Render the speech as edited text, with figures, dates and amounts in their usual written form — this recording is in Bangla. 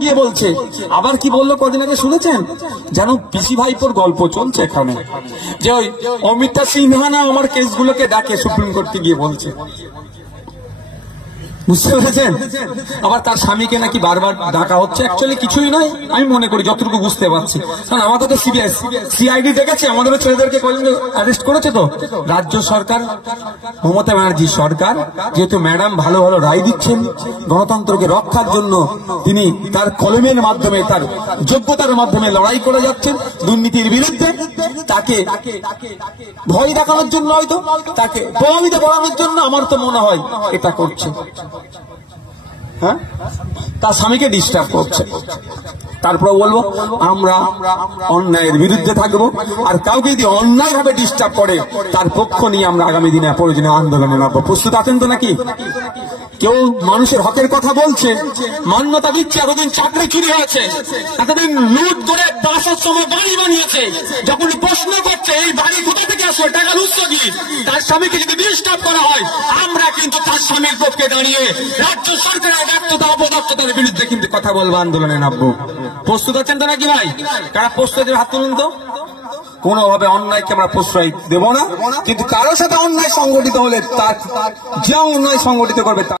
গিয়ে বলছে, আবার কি বললো কদিন আগে শুনেছেন? যেন পিসি ভাইপোর গল্প চলছে এখানে, যে ওই অমিতা সিনহা না আমার কেসগুলোকে ডাকে সুপ্রিম কোর্টে গিয়ে বলছে, বুঝতে পেরেছেন? আবার তার স্বামীকে নাকি বারবার ডাকা হচ্ছে। অ্যাকচুয়ালি কিছুই নয়, আমি মনে করি যতটুকু বুঝতে পারছি, কারণ আমাকে তো সিআইডি দেখেছে, আমাদেরও ছেলেদেরকে কয়েকজন অ্যারেস্ট করেছে। তো রাজ্য সরকার, মমতা ব্যানার্জি সরকার, যেহেতু ম্যাডাম ভালো ভালো রায় দিচ্ছেন, গণতন্ত্রকে রক্ষার জন্য তিনি তার কলমের মাধ্যমে, তার যোগ্যতার মাধ্যমে লড়াই করে যাচ্ছেন দুর্নীতির বিরুদ্ধে, তাকে ভয় দেখানোর জন্য, হয়তো তাকে প্রভাবিত করানোর জন্য আমার তো মনে হয় এটা করছে। হ্যাঁ, তার স্বামীকে ডিস্টার্ব করছে। তারপর বলবো, আমরা অন্যায়ের বিরুদ্ধে থাকবো, আর কাউকে যদি অন্যায় ভাবে ডিস্টার্ব করে তার পক্ষ নিয়ে আমরা আগামী দিনে প্রয়োজনে আন্দোলনে নামবো। প্রস্তুত আছেন তো নাকি? কেউ মানুষের হকের কথা বলছে, মান্যতা দিচ্ছে, এতদিন চাকরি চুরি হয়েছে, এতদিন লুট করে বাসার সময় বাড়ি বানিয়েছে, যখন প্রশ্ন করছে এই বাড়ি কোথা থেকে আসবে, টাকার উৎস কি, তার স্বামীকে যদি ডিস্টার্ব করা হয়, আমরা কিন্তু তার স্বামীর পক্ষে দাঁড়িয়ে রাজ্য সরকারের ব্যর্থতা অপদক্ষতার বিরুদ্ধে কিন্তু কথা বলবো, আন্দোলনে নামবো। প্রস্তুত আছেন তো নাকি ভাই? কারা প্রস্তুত, হাত তুলুন তো। কোনোভাবে অন্যায়কে আমরা প্রশ্রয় দেব না, কিন্তু কারোর সাথে অন্যায় সংগঠিত হলে তার যে অন্যায় সংগঠিত করবে